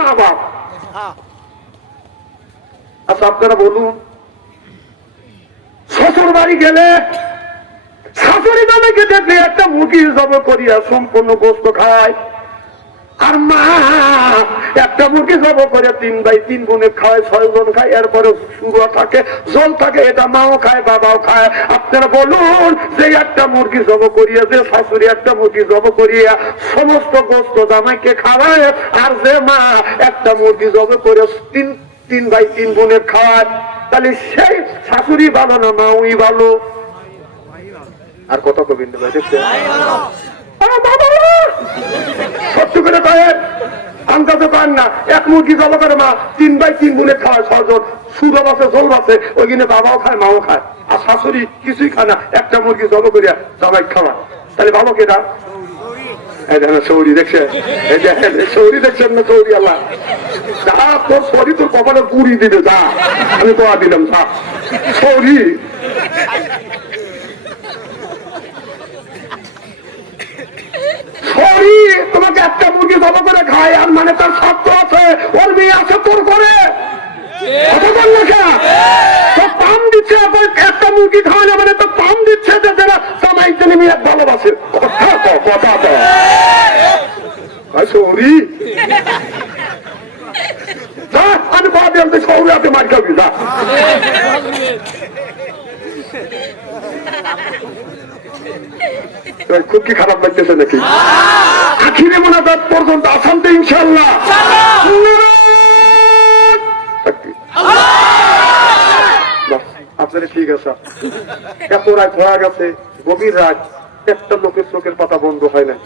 মা বাপ। আচ্ছা আপনারা বলুন, শ্বশুর বাড়ি গেলে শাশুড়ি নামে দেখলে একটা মুরগি জব করিয়া সম্পূর্ণ গোস্ত খায়, আর মা একটা মুরগি জব করে 3 ভাই 3 বোনে খায়, 6 জন খায়, এরপরে সুরা থাকে, জল থাকে, এটা মাও খায় বাবাও খায়। আপনারা বলুন, যে একটা মুরগি জব করিয়া, যে শাশুড়ি একটা মুরগি জব করিয়া সমস্ত গোস্ত জামাইকে খাওয়ায়, আর যে মা একটা মুরগি জব করে 3 ভাই 3 বোনে খাওয়ায়, তাহলে সেই শাশুড়ি ভালো না মাওই ভালো? আর কত গোবিন্দ ভাই দেখছেন, সত্য করে কয়েন আন্দাজও করেন না। এক মুরগি জব করে মা, 3 ভাই 3 বোনে খাওয়ায়, 6 জন, সুরব আছে জল আছে, ওই কিনে বাবাও খায় মাও খায়, আর শাশুড়ি কিছুই খায় না, একটা মুরগি জব করিয়া জামাই খাওয়া, তাহলে ভালো কেনা? সৌরি দেখছেন, এই যে সৌরি দেখছেন না, সৌরি আল্লাহ যা তোর সরি তোর কপালে পুরি দিবে, যা আমি তো দিলাম, যা সৌরি। তোমাকে একটা মুরগি জব করে খায়, আর মানে তার স্বার্থ আছে, ওর মেয়ে আছে তোর করে, পাম দিচ্ছে, একটা মুরগি খাওয়া না মানে তো পাম দিচ্ছে, যে যারা জামাই জন্য মেয়ে ভালোবাসে। কথা তো সৌরি, আমি কথা দিলাম তুই সৌরি আপনি মার খাবি, যা। খুব কি খারাপ লাগতেছে নাকি? আখিরে মোনাজাত পর্যন্ত আসান্তে ইনশাআল্লাহ। আপনারা ঠিক আছে, এত রাত হয়ে গেছে, গভীর রাত, একটা লোকের চোখের পাতা বন্ধ হয় না,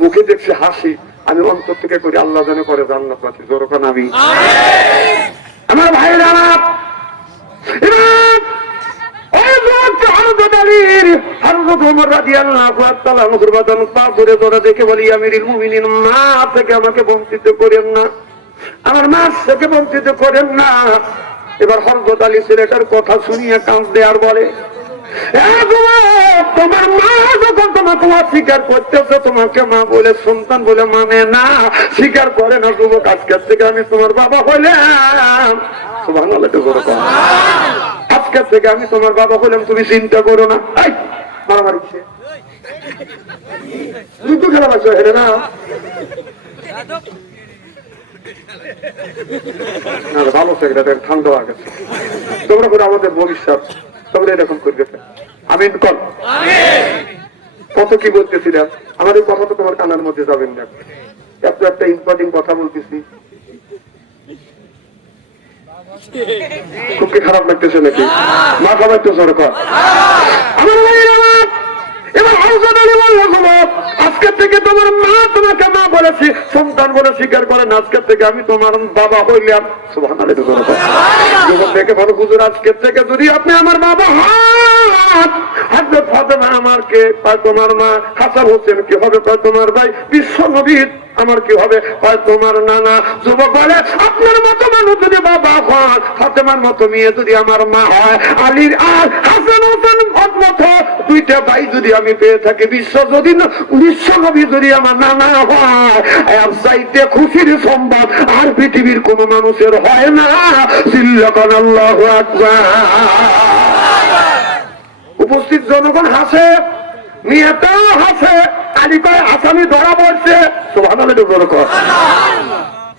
মুখে দেখছি হাসি, আমি অন্তর থেকে করি আল্লাহ জানে করে জান্নাত পাচ্ছি, জোরকান আমি। আমার ভাইয়ের আমার দেখে বলি আমিরুল মুমিনিন, মা থেকে আমাকে বঞ্চিত করেন না, আমার মা থেকে বঞ্চিত করেন না। এবার হযরত আলী ছেলেটার কথা শুনিয়ে কাঁদে আর বলে, তোমার মা যখন তোমাকে অস্বীকার করতেছে, তোমাকে মা বলে সন্তান বলে মানে না, স্বীকার করে না, যুবক আজকের থেকে আমি তোমার বাবা হইলাম। সুবহানাল্লাহ, আজকের থেকে আমি তোমার বাবা হইলাম, তুমি চিন্তা করো না। মারামারি দুটো খেলা বাচ্চা হেরে না, ভালো সেক্রেটারি ঠান্ডা হয়ে গেছে, তোমরা করে আমাদের ভবিষ্যৎ তোমরা এরকম করবে। আমিন কর। কত কি বলতেছিলাম, আমার এই কথা তো তোমার কানের মধ্যে যাবেন না, এত একটা ইম্পর্টেন্ট কথা বলতেছি, খুব কি খারাপ লাগতেছে নাকি? মা খাবার তো সরকার আজকের থেকে তোমার মা তোমাকে মা বলেছি, সন্তান বলে স্বীকার করেন, আজকের থেকে আমি তোমার বাবা হইলাম। সুবহানাল্লাহ, দেখে ভালো হুজুর, আজকের থেকে যদি আপনি আমার বাবা হন, হযরত ফাতেমা আমার কে পায়, তোমার মা হাসান হোসেন কি হবে পায়, তোমার ভাই বিশ্ব নবী আমার কি হবে পায়, তোমার নানা। যুবক বলে, আপনার মতো মানুষ যদি বাবা হন, ফাতেমার মতো মেয়ে যদি আমার মা হয়, আলীর আর হাসান হোসেন মতো 2টা ভাই যদি আমি পেয়ে থাকি, বিশ্ব নবী যদি আমার নানা হয়, আর চাইতে খুশির সংবাদ আর পৃথিবীর কোন মানুষের হয় না। সিল্লাকান আল্লাহু আকবার। উপস্থিত জনগণ হাসে, মেয়েটাও হাসে, আলী কয় আসামি ধরা পড়ছে। সুবহানাল্লাহ,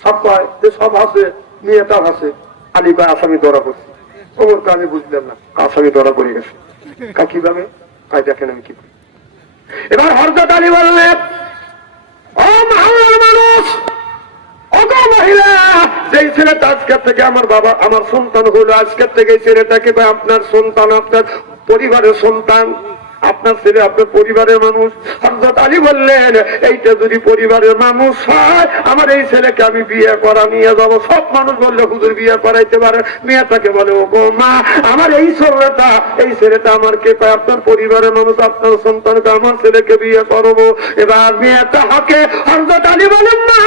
সব কয় যে সব হাসে, মেয়েটাও হাসে, আলী কয় আসামি ধরা পড়ছে। ওর আমি বুঝলাম না, আসামি ধরা পড়ে গেছে কিভাবে, কাজ দেখেন আমি কি। এবার হযরত আলী বললেন, ও মহল্লার মানুষ, ও গো মহিলা, যেই ছেলেটা আজকের থেকে আমার বাবা আমার সন্তান হলো, আজকের থেকে ছেলেটাকে আপনার সন্তান, আপনার পরিবারের সন্তান, আপনার ছেলে আপনার পরিবারের মানুষ। হযরত আলী বললেন, এইটা যদি পরিবারের মানুষ হয়, আমার এই ছেলেকে আমি বিয়ে করা নিয়ে যাবো। সব মানুষ বললে হুজুর বিয়ে করাইতে পারে। মেয়েটাকে বলে, ও গো মা, আমার এই ছেলেটা আমার কে পায়, আপনার পরিবারের মানুষ, আপনার সন্তানকে, আমার ছেলেকে বিয়ে করবো। এবার মেয়েটা হাকে। হযরত আলী বলেন, মা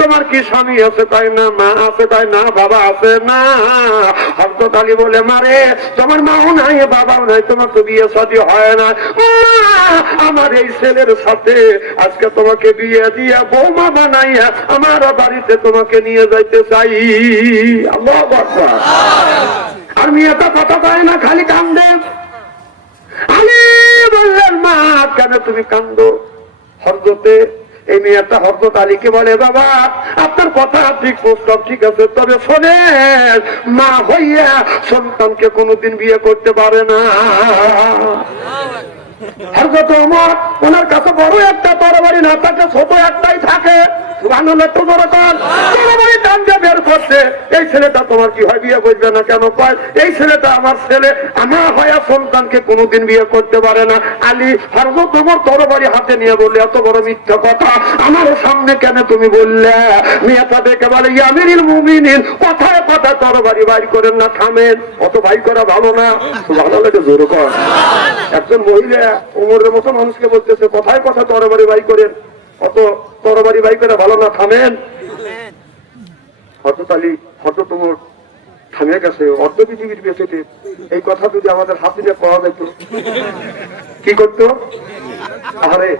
তোমার কি স্বামী আছে? তাই না। মা আছে? তাই না। বাবা আছে? না। হযরত আলী বলে, মারে তোমার মাও নাই বাবাও নাই, তোমার তো বিয়ে শাদী হয় না, আমার এই ছেলের সাথে আজকে তোমাকে বিয়ে দিয়া বৌমা বানাইয়া আমার বাড়িতে তোমাকে নিয়ে যাইতে চাই। আল্লাহু আকবার। আর মেয়েটা কথা কয় না, খালি কান্দে। আলী বললেন, মা কেন তুমি কান্দো? হযরতে এই মেয়েটা হযরত আলীকে বলে, বাবা আপনার কথা ঠিক, প্রস্তাব ঠিক আছে, তবে শোনেন, মা হইয়া সন্তানকে কোনোদিন বিয়ে করতে পারে না। হযরত ওমর, ওনার কাছে বড় একটা তরবারি না থাকে, ছোট একটাই থাকে। সুবহানাল্লাহ, তো বড় কান তরবারি টান দিয়ে বের করছে। এই ছেলেটা তোমার কি হয়, বিয়ে করবে না কেন? কয় এই ছেলেটা আমার ছেলে, আমার হইয়া সন্তানকে কোনোদিন বিয়ে করতে পারে না। আলী হযরত ওমর তরবারি হাতে নিয়ে বললে, এত বড় মিথ্যা কথা আমার সামনে কেন তুমি বললে? মেয়েটা দেখে বলে, ইয়া আমিরুল মুমিনিন, কথায় কথা তরবারি বাইর করেন না, থামেন, অত ভাই করা ভালো না। সুবহানাল্লাহ, এটা জোরে কর। একজন মহিলা ওমরের মতো মানুষকে বলতেছে, কথায় কথা তরবারি বাই করেন, অত তরবারি বাই করে ভালো না, থামেন। হযরত আলী, হযরত ওমর থামে গেছে। অর্ধ পৃথিবীর বেঁচেতে এই কথা যদি আমাদের হাসিনে পাওয়া যেত, কি করতো? আরে